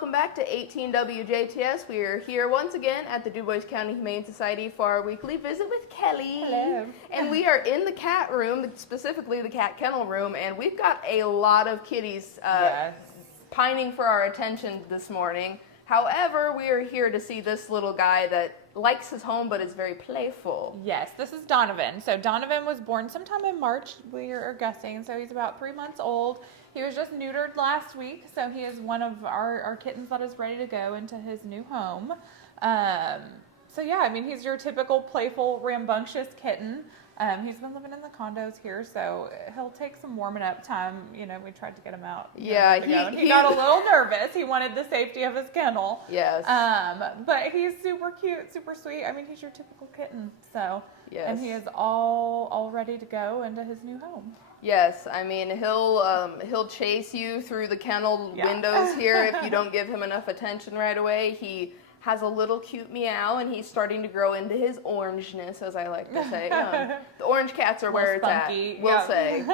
welcome back to 18WJTS. We are here once again at the Dubois County Humane Society for our weekly visit with Kelly. Hello. And we are in the cat room, specifically the cat kennel room, and we've got a lot of kitties pining for our attention this morning. However, we are here to see this little guy that likes his home but is very playful. Yes, this is Donovan. So Donovan was born sometime in March, we are guessing, so he's about 3 months old. He was just neutered last week, so he is one of our kittens that is ready to go into his new home. So yeah, I mean, he's your typical playful, rambunctious kitten. He's been living in the condos here, so he'll take some warming up time. You know, we tried to get him out. Yeah, he got a little nervous. He wanted the safety of his kennel. Yes. But he's super cute, super sweet. I mean, he's your typical kitten. So, yes. And he is all ready to go into his new home. Yes, I mean, he'll chase you through the kennel windows here if you don't give him enough attention right away. He has a little cute meow, and he's starting to grow into his orangeness, as I like to say. The orange cats are where it's spunky, at, we'll say.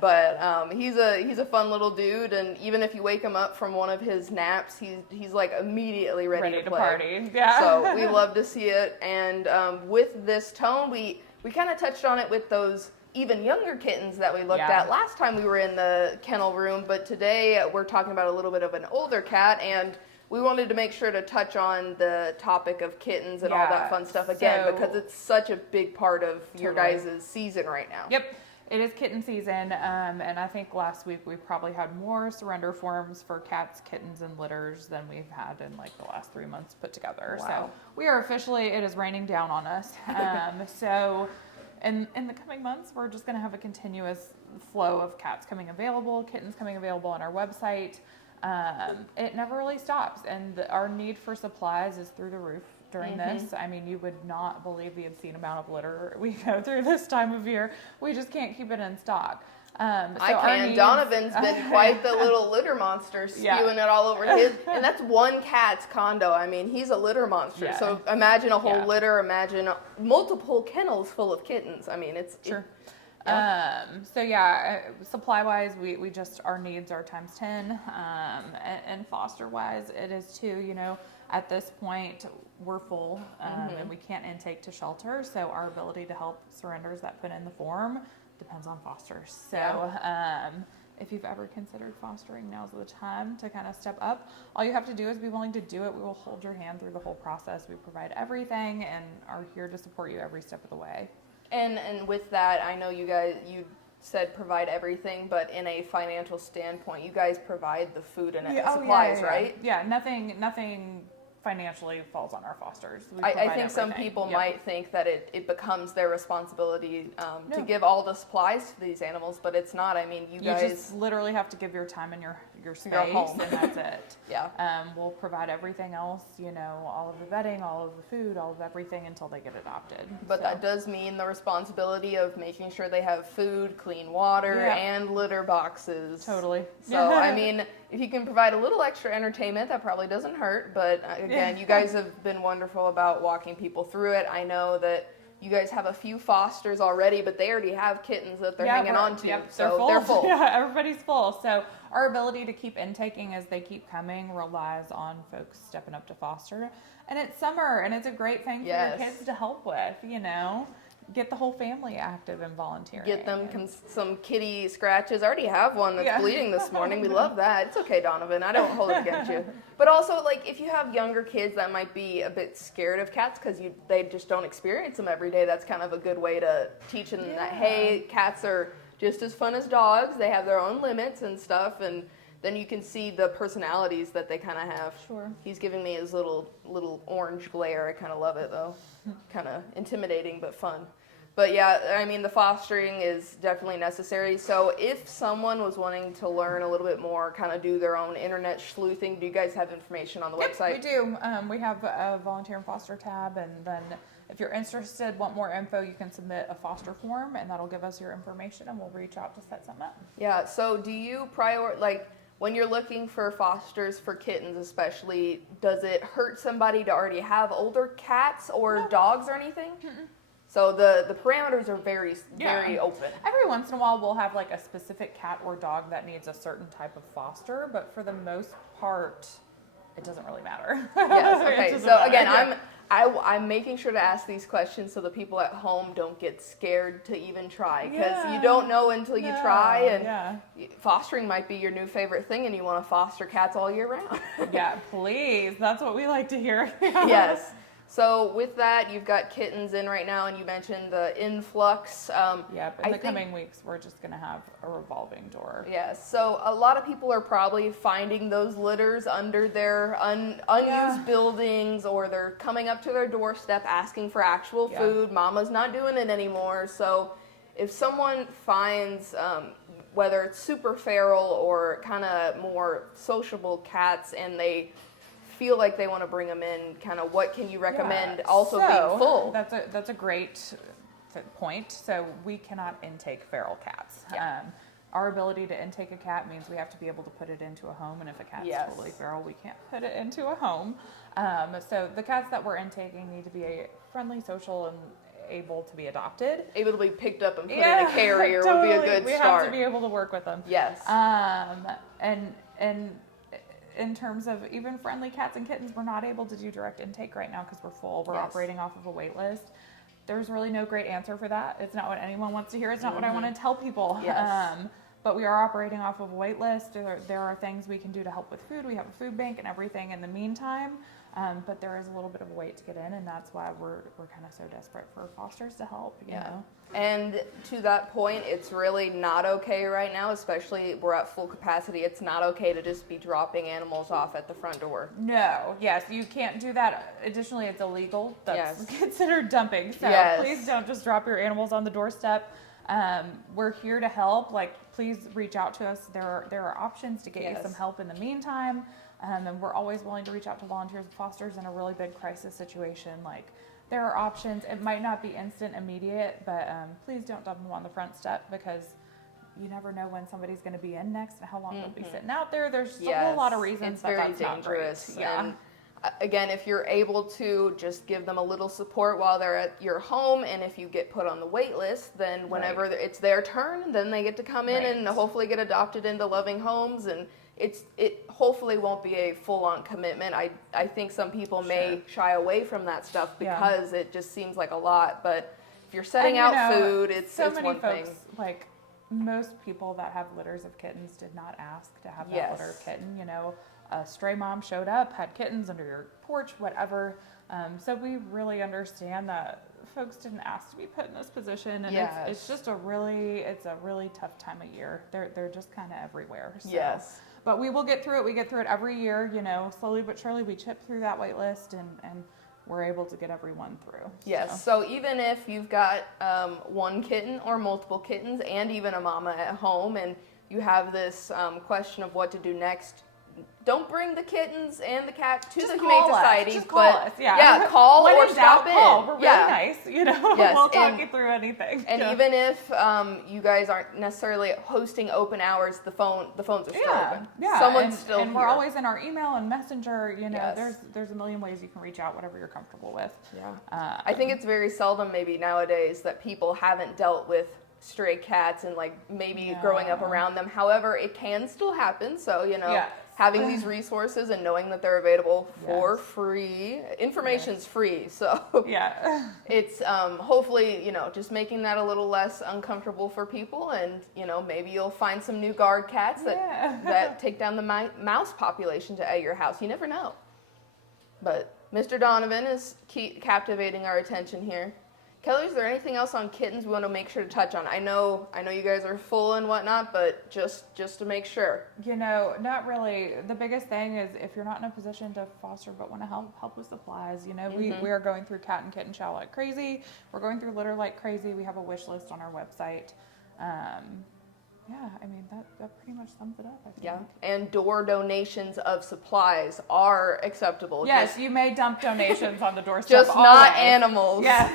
But he's a fun little dude, and even if you wake him up from one of his naps, he's like immediately ready to play. Party. Yeah. So we love to see it, and with this tone, we kind of touched on it with those even younger kittens that we looked at last time we were in the kennel room, but today we're talking about a little bit of an older cat, and we wanted to make sure to touch on the topic of kittens and all that fun stuff again, because it's such a big part of your guys' season right now. Yep, it is kitten season, and I think last week we probably had more surrender forms for cats, kittens, and litters than we've had in like the last 3 months put together. Wow. So we are officially, it is raining down on us. So in the coming months, we're just going to have a continuous flow of cats coming available, kittens coming available on our website. It never really stops, and our need for supplies is through the roof during this. I mean, you would not believe the obscene amount of litter we go through this time of year. We just can't keep it in stock. I can. Donovan's been quite the little litter monster, spewing it all over his, and that's one cat's condo. I mean, he's a litter monster. Yeah. So imagine a whole litter, imagine multiple kennels full of kittens. I mean, it's sure. Yeah. Supply wise, we just, our needs are times 10, and foster wise, it is too. You know, at this point we're full, and we can't intake to shelter, so our ability to help surrenders that put in the form depends on fosters. So if you've ever considered fostering, now's the time to kind of step up. All you have to do is be willing to do it. We will hold your hand through the whole process. We provide everything and are here to support you every step of the way. And with that, I know you said provide everything, but in a financial standpoint, you guys provide the food and supplies, right? Yeah, nothing financially falls on our fosters. I think some people might think that it becomes their responsibility to give all the supplies to these animals, but it's not. I mean, you guys just literally have to give your time and your space, your home. and that's it. Yeah. We'll provide everything else, you know, all of the vetting, all of the food, all of everything until they get adopted. But that does mean the responsibility of making sure they have food, clean water, and litter boxes. Totally. So, I mean, if you can provide a little extra entertainment, that probably doesn't hurt. But again, you guys have been wonderful about walking people through it. I know that you guys have a few fosters already, but they already have kittens that they're hanging on to. So they're full. Yeah, everybody's full. So our ability to keep intaking as they keep coming relies on folks stepping up to foster. And it's summer, and it's a great thing for your kids to help with, you know. Get the whole family active and volunteering. Get them some kitty scratches. I already have one that's bleeding this morning. We love that. It's okay, Donovan. I don't hold it against you. But also, like, if you have younger kids that might be a bit scared of cats because they just don't experience them every day, that's kind of a good way to teach them that, hey, cats are just as fun as dogs. They have their own limits and stuff, and then you can see the personalities that they kind of have. Sure. He's giving me his little orange glare. I kind of love it, though. Kind of intimidating, but fun. But yeah, I mean, the fostering is definitely necessary. So if someone was wanting to learn a little bit more, kind of do their own internet sleuthing, do you guys have information on the website? We do. We have a volunteer and foster tab, and then if you're interested, want more info, you can submit a foster form, and that'll give us your information, and we'll reach out to set something up. Yeah, so do you when you're looking for fosters for kittens especially, does it hurt somebody to already have older cats or dogs or anything? Mm-mm. So the parameters are very open. Every once in a while we'll have like a specific cat or dog that needs a certain type of foster, but for the most part, it doesn't really matter. Yes. It Okay. doesn't So matter. again, I'm making sure to ask these questions so the people at home don't get scared to even try, because you don't know until you try, and fostering might be your new favorite thing, and you want to foster cats all year round. Yeah, please. That's what we like to hear. Yes. So with that, you've got kittens in right now, and you mentioned the influx. Yep. In the coming weeks, we're just going to have a revolving door. Yes. So a lot of people are probably finding those litters under their unused buildings, or they're coming up to their doorstep asking for actual food. Mama's not doing it anymore. So if someone finds, whether it's super feral or kind of more sociable cats, and they feel like they want to bring them in, kind of what can you recommend also being full? That's a great point. So we cannot intake feral cats. Yeah. Our ability to intake a cat means we have to be able to put it into a home, and if a cat's totally feral, we can't put it into a home. So the cats that we're intaking need to be friendly, social, and able to be adopted. Able to be picked up and put in a carrier would be a good start. We have to be able to work with them. Yes. And in terms of even friendly cats and kittens, we're not able to do direct intake right now because we're full. We're operating off of a wait list. There's really no great answer for that. It's not what anyone wants to hear. It's not what I want to tell people. Yes. But we are operating off of a wait list. There are things we can do to help with food. We have a food bank and everything in the meantime. But there is a little bit of a wait to get in, and that's why we're kind of so desperate for fosters to help, you know. And to that point, it's really not okay right now, especially we're at full capacity. It's not okay to just be dropping animals off at the front door. No, yes, you can't do that. Additionally, it's illegal. That's considered dumping. So please don't just drop your animals on the doorstep. We're here to help. Like, please reach out to us. There are options to get you some help in the meantime. And we're always willing to reach out to volunteers and fosters in a really big crisis situation. Like, there are options. It might not be instant, immediate, but please don't dump them on the front step, because you never know when somebody's going to be in next and how long they'll be sitting out there. There's a whole lot of reasons that's dangerous. Not great. Yeah. And again, if you're able to just give them a little support while they're at your home, and if you get put on the wait list, then whenever it's their turn, then they get to come in and hopefully get adopted into loving homes. And it hopefully won't be a full-on commitment. I think some people may shy away from that stuff because it just seems like a lot. But if you're setting out food, it's one thing. Like, most people that have litters of kittens did not ask to have that litter of kitten. You know, a stray mom showed up, had kittens under your porch, whatever. So we really understand that folks didn't ask to be put in this position, and it's just a really tough time of year. They're just kind of everywhere. So. But we will get through it. We get through it every year, you know, slowly but surely. We chip through that wait list, and we're able to get everyone through. Yes. So even if you've got one kitten or multiple kittens, and even a mama at home, and you have this question of what to do next, don't bring the kittens and the cat to the Humane Society. Just call us. Call or stop in. Call. We're really nice, you know. We'll talk you through anything. And even if you guys aren't necessarily hosting open hours, the phones are still open. Someone's still here. And we're always in our email and messenger. You know, there's a million ways you can reach out, whatever you're comfortable with. I think it's very seldom maybe nowadays that people haven't dealt with stray cats and like maybe growing up around them. However, it can still happen. So, you know, having these resources and knowing that they're available for free, information's free. So it's hopefully, you know, just making that a little less uncomfortable for people. And, you know, maybe you'll find some new guard cats that take down the mouse population at your house. You never know. But Mr. Donovan is captivating our attention here. Kelly, is there anything else on kittens we want to make sure to touch on? I know you guys are full and whatnot, but just to make sure. You know, not really. The biggest thing is if you're not in a position to foster but want to help with supplies, you know, we are going through cat and kitten chow like crazy. We're going through litter like crazy. We have a wish list on our website. I mean, that pretty much sums it up, I think. Yeah, and door donations of supplies are acceptable. Yes, you may dump donations on the doorstep. Just not animals. Yeah,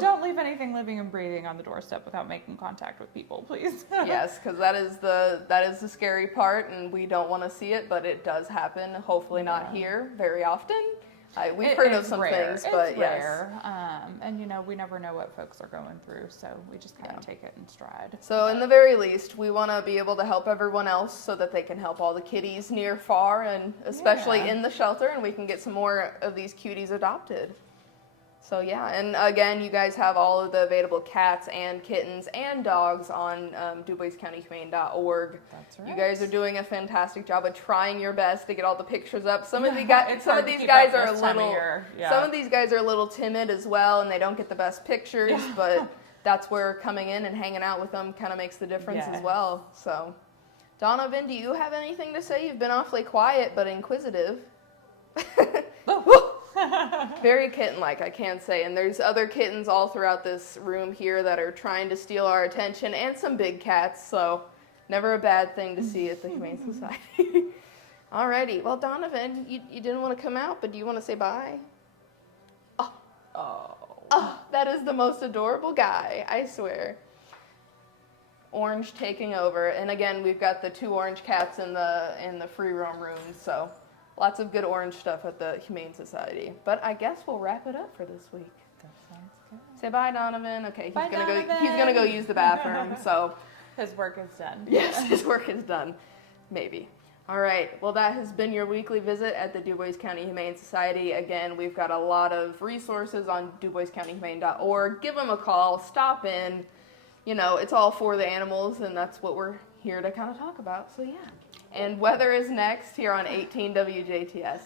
don't leave anything living and breathing on the doorstep without making contact with people, please. Yes, because that is the scary part, and we don't want to see it, but it does happen. Hopefully not here very often. We've heard of some rare. things, but it's yes. rare. And we never know what folks are going through, so we just kind of take it in stride. So in the very least, we want to be able to help everyone else so that they can help all the kitties near, far, and especially in the shelter, and we can get some more of these cuties adopted. So yeah, and again, you guys have all of the available cats and kittens and dogs on DuboisCountyHumane.org. That's right. You guys are doing a fantastic job of trying your best to get all the pictures up. Some of these Some guys are a little timid as well, and they don't get the best pictures. But that's where coming in and hanging out with them kind of makes the difference as well. So, Donovan, do you have anything to say? You've been awfully quiet but inquisitive. Very kitten-like, I can say. And there's other kittens all throughout this room here that are trying to steal our attention, and some big cats, so never a bad thing to see at the Humane Society. Alrighty, well, Donovan, you didn't want to come out, but do you want to say bye? Oh, that is the most adorable guy, I swear. Orange taking over, and again, we've got the 2 orange cats in the free roam room, so lots of good orange stuff at the Humane Society. But I guess we'll wrap it up for this week. That sounds good. Say bye, Donovan. Okay, Bye, Donovan. He's gonna go use the bathroom. So His work is done. yes, his work is done. Maybe. All right. Well, that has been your weekly visit at the Dubois County Humane Society. Again, we've got a lot of resources on DuboisCountyHumane.org. Give them a call. Stop in. It's all for the animals, and that's what we're here to kind of talk about. So yeah. And weather is next here on 18 WJTS.